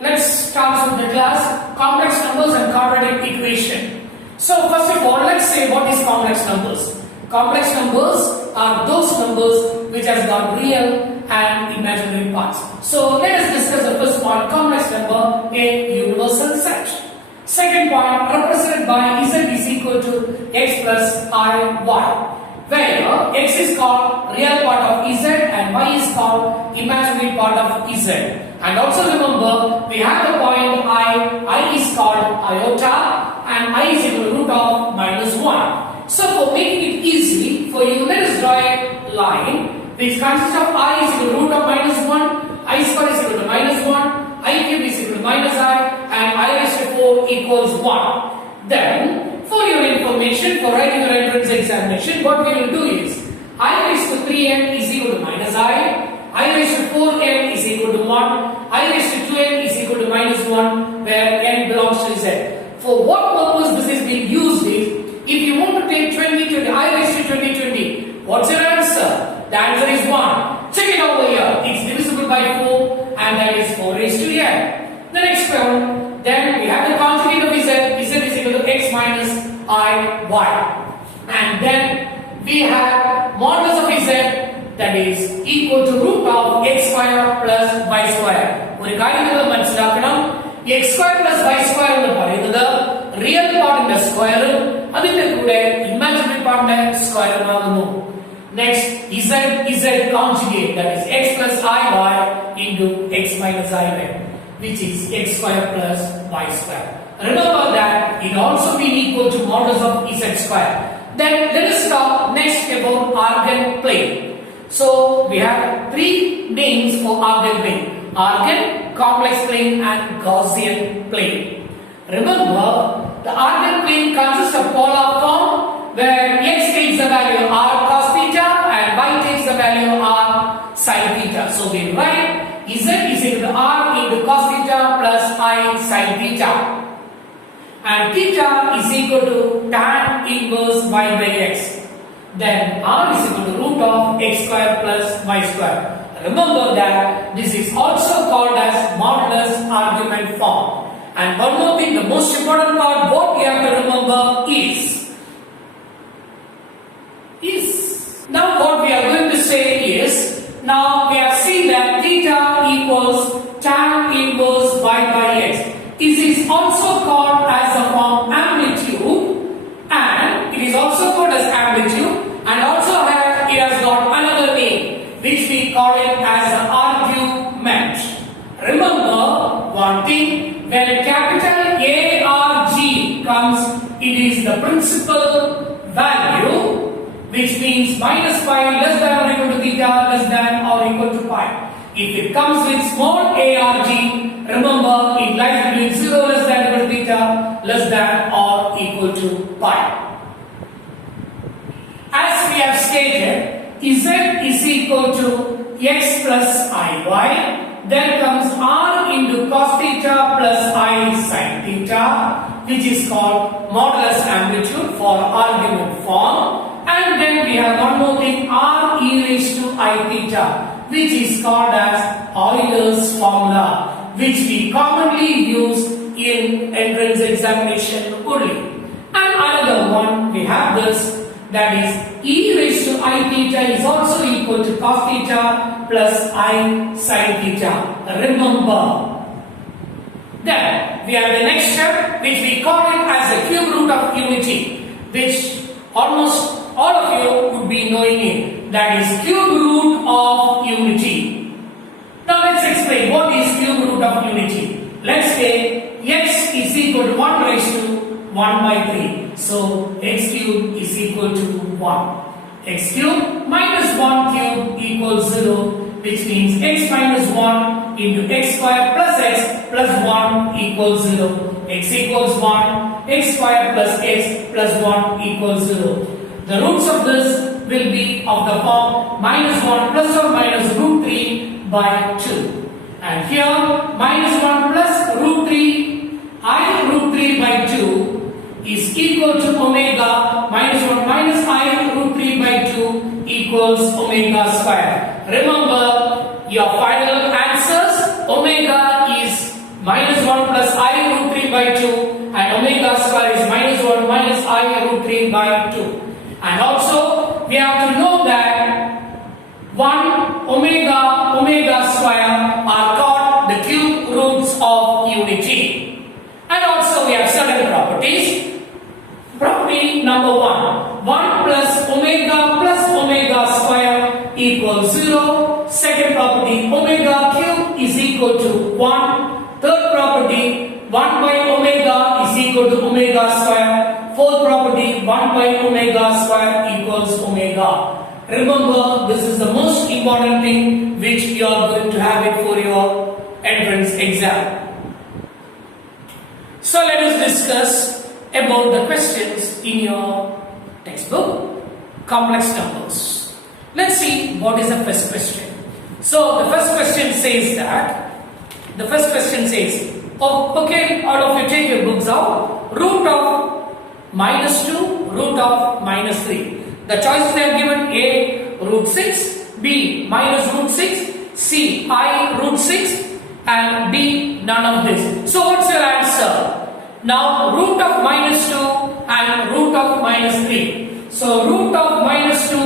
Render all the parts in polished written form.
Let's start with the class complex numbers and quadratic equation. So first of all, let's say what is complex numbers. Complex numbers are those numbers which has got real and imaginary parts. So let us discuss the first point, complex number, a universal set. Second point, represented by z is equal to x plus I y, where x is called real part of z and y is called imaginary part of z. And also remember, we have the point I is called iota and I is equal to root of minus 1. So for making it easy for you, let us draw a line which consists of I is equal to root of minus 1, I square is equal to minus 1, I cube is equal to minus I, and I raised to 4 equals 1. Then, for your information, for writing your entrance examination, what we will do is, I raised to 3n is equal to minus I raised to 4n is equal to 1, I raised to 2n is equal to minus 1, where n belongs to z. For what purpose this is being used is, if you want to take 20, I raised to 20, what's your answer? The answer is 1. Check it over here. It's divisible by 4 and that is 4 raised to n. The next one, then we have the conjugate of z is equal to x minus I y. And then we have modulus of z that is equal to root of x square plus y square. ஒரு காரியத்தை മനസ്സിലാക്കണം, x square plus y square എന്ന് പറയുന്നത് real പാർട്ടിന്റെ സ്ക്വയറും അതിന്റെ കൂടെ imaginary പാർട്ടിന്റെ സ്ക്വയറും ആകുന്നു. Next, z conjugate, that is x plus iy into x minus iy, which is x square plus y square. Remember that it also been equal to modulus of z square. Then let us talk next about argand plane. So we have three names for argand plane: argand, complex plane, and Gaussian plane. Remember, the argand plane consists of polar form, where x takes the value r cos theta and y takes the value r sin theta. So we write z is equal to r into cos theta plus I sin theta, and theta is equal to tan inverse y by x. Then r is equal to root of x square plus y square. Remember that this is also called as modulus argument form. And one more thing, the most important part, what we have to remember is now what we are going to say is, now we have seen that theta equals tan inverse y by x. This is also called as the form amplitude, and it is also called as amplitude, and also it has got another name which we call it as the argument. Remember one thing, when capital ARG comes, it is the principal value, which means minus pi less than or equal to theta less than or equal to pi. If it comes with small arg, remember it lies between 0 less than or equal to theta less than or equal to pi. As we have stated, z is equal to x plus iy, then comes r into cos theta plus I sin theta, which is called modulus amplitude for argument form. And then we have one more thing, r e raised to I theta, which is called as Euler's formula, which we commonly use in entrance examination only. And another one, we have this, that is e raised to I theta is also equal to cos theta plus I sin theta. Remember. Then we have the next step, which we call it as the cube root of unity, which almost all of you would be knowing it. That is cube root of unity. Now let's explain what is cube root of unity. Let's say x is equal to 1 raised to 1 by 3. So x cube is equal to 1. X cube minus 1 cube equals 0, which means x minus 1 into x square plus x plus 1 equals 0. X equals 1, x square plus x plus 1 equals 0. The roots of this will be of the form minus 1 plus or minus root 3 by 2. And here minus 1 plus root 3, I root 3 by 2 is equal to omega minus 1 minus I root 3 by 2 equals omega square. Remember your final answers, omega is minus by 2, and omega square is minus 1 minus I root 3 by 2. And also we have to know that 1 omega square are called the cube roots of unity. And also we have certain properties. Property number 1. 1 plus omega square equals 0. Second property, omega cube is equal to 1. Third property, 1 by omega is equal to omega square. Fourth property, 1 by omega square equals omega. Remember, this is the most important thing which you are going to have it for your entrance exam. So let us discuss about the questions in your textbook, complex numbers. Let's see what is the first question. So the first question says okay, all of you take your books out, root of minus 2, root of minus 3. The choices they are given: A root 6, B minus root 6, C I root 6, and D none of this. So what's your answer? Now root of minus 2 and root of minus 3. So root of minus 2,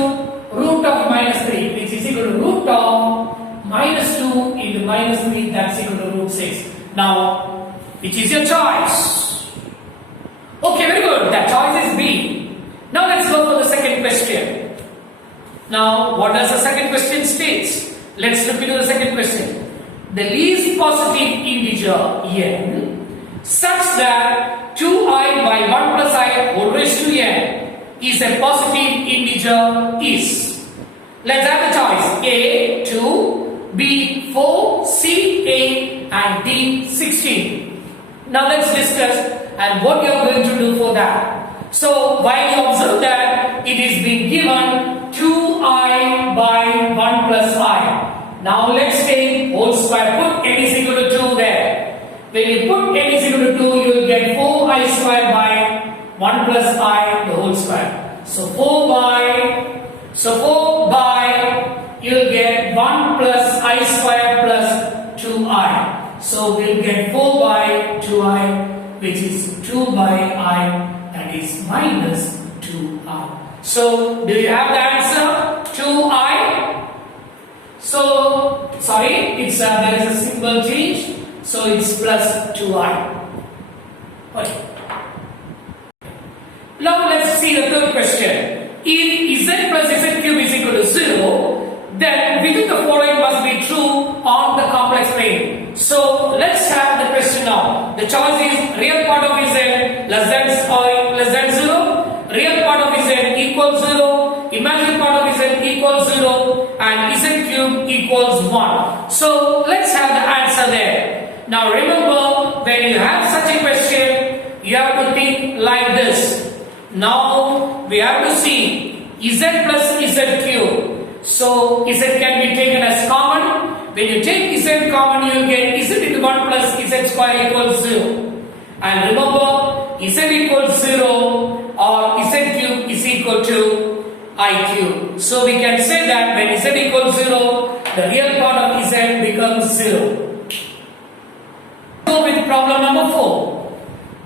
root of minus 3, which is equal to root of minus 2 into minus 3, that's equal to root 6. Now, which is your choice? Okay, very good. That choice is B. Now let's go for the second question. Now, what does the second question states? Let's look into the second question. The least positive integer n such that 2i by 1 plus I whole raised to n is a positive integer is. Let's have the choice: A 2, B 4, C 8, and D 16. Now let's discuss and what you are going to do for that. So while you observe that it is being given 2i by 1 plus I. Now let's take whole square. Put n is equal to 2 there. When you put n is equal to 2, you will get 4i square by 1 plus I the whole square. So 4 by you will get 1 plus I square plus 2i. So we will get 4 by 2i, which is 2 by I, that is minus 2i. So do you have the answer? 2i. So sorry, it's there is a symbol change. So it's plus 2i. Okay. Now let's see the third question. If z plus z cube is equal to 0, then within the following must be true on the complex plane. So let's have the question now. The choice is real part of z less than 0, real part of z equals 0, imaginary part of z equals 0, and z cube equals 1. So let's have the answer there. Now remember, when you have such a question, you have to think like this. Now we have to see z plus z cube. So z can be taken as common. When you take z common, you get z into 1 plus z square equals 0. And remember, z equals 0 or z cube is equal to I cube. So we can say that when z equals 0, the real part of z becomes 0. Go with problem number 4.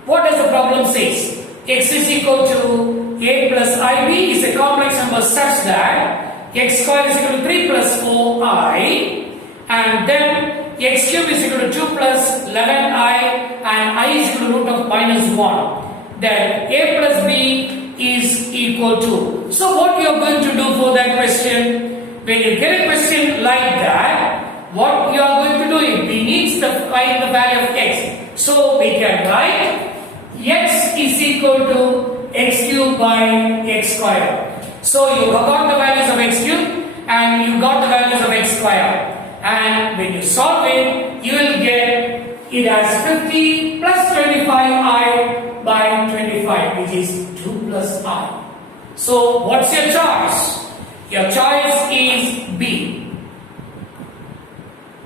What does the problem say? X is equal to a plus ib is a complex number such that x square is equal to 3 plus 4i, and then x cube is equal to 2 plus 11i, and I is equal to root of minus 1. Then a plus b is equal to. So what you are going to do for that question? When you get a question like that, what you are going to do is we need to find the value of x. So we can write x is equal to x cube by x square. So you got the values of x cube and you got the values of x square. And when you solve it, you will get it as 50 plus 25i by 25, which is 2 plus I. So what's your choice? Your choice is B.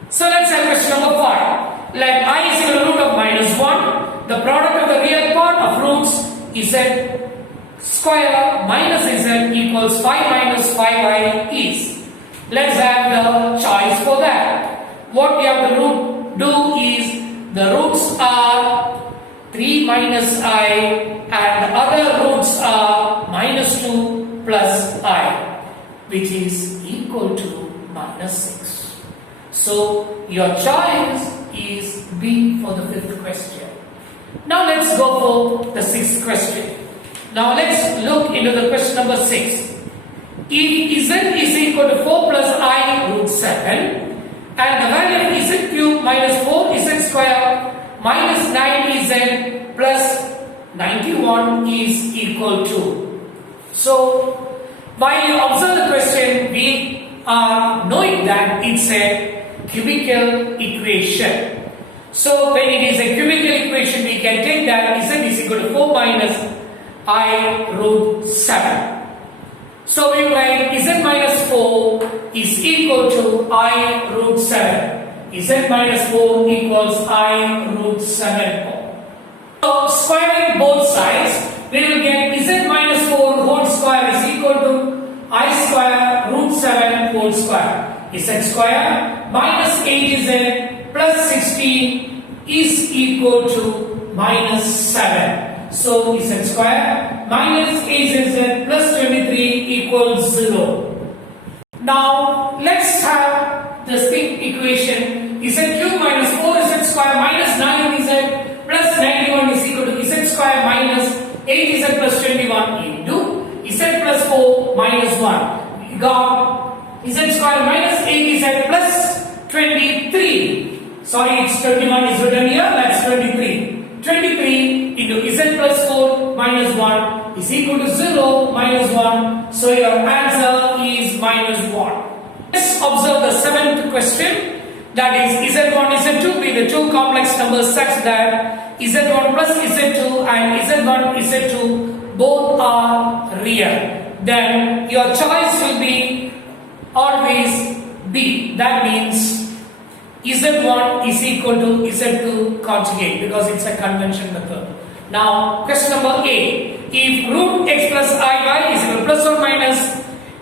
So let's have question number 5. Let I is equal to root of minus 1. The product of the real part of roots z square minus z equals 5 minus 5i is. Let's have the choice for that. What we have to do is the roots are 3 3 minus I, and other roots are minus 2 plus I, which is equal to minus 6. So your choice is B for the fifth question. Now let's go for the sixth question. Now let's look into the question number 6. If Z is equal to 4 plus I root 7, and the value of Z cube minus 4Z square minus 9Z plus 91 is equal to. So while you observe the question, we are knowing that it's a cubical equation. So when it is a cubical equation, we can take that Z is equal to 4 minus I root 7. So we write Z minus 4 is equal to I root 7. Z minus 4 equals I root 7. So squaring both sides, we will get Z minus 4 whole square is equal to I square root 7 whole square. Z square minus 8Z plus 16 is equal to minus 7. So Z square minus 8Z plus 23 equals 0. Now let's have the same equation. Z cube minus 4Z square minus 9Z plus 91 is equal to Z square minus 8Z plus 21 into Z plus 4 minus 1. We got Z square minus 8Z plus 23. Sorry, it's 21 is written here, that's 23. 23 into Z plus 4 minus 1 is equal to 0 minus 1. So your answer is minus 1. Let's observe the seventh question. That is Z1, Z2 be the two complex numbers such that Z1 plus Z2 and Z1, Z2 both are real. Then your choice will be always B. That means Z1 is equal to Z2 conjugate because it's a convention method. Now question number 8. If root x plus iy is equal to plus or minus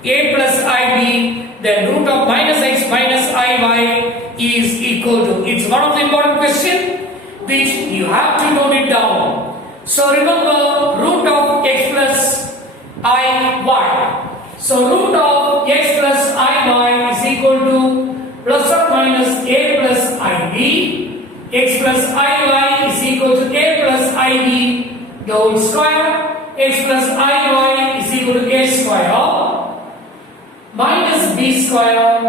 a plus ib, then root of minus x minus iy is equal to. It's one of the important question which you have to note it down. So remember root of x plus iy. So root of x plus iy is equal to plus or minus a plus ib. X plus iy is equal to a plus ib the whole square. X plus iy is equal to a square minus b square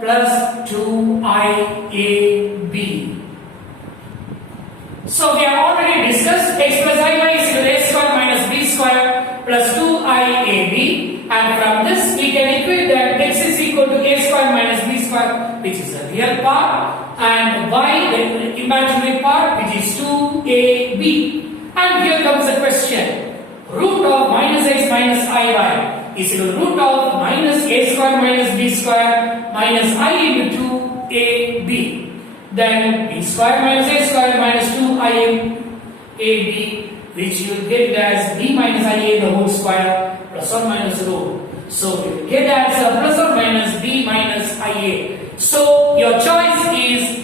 plus 2iab. So we have already discussed x plus iy is equal to a square minus b square plus 2iab, and from this we can equate that x is equal to a square minus b square, which is a real part, and y the imaginary part, which is 2ab. And here comes the question. Root of minus x minus iy is equal to root of minus a square minus b square minus I into 2ab. Then b square minus a square minus 2iab, which you will get as b minus ia the whole square plus or minus rho. So you will get as plus or minus b minus ia. So your choice is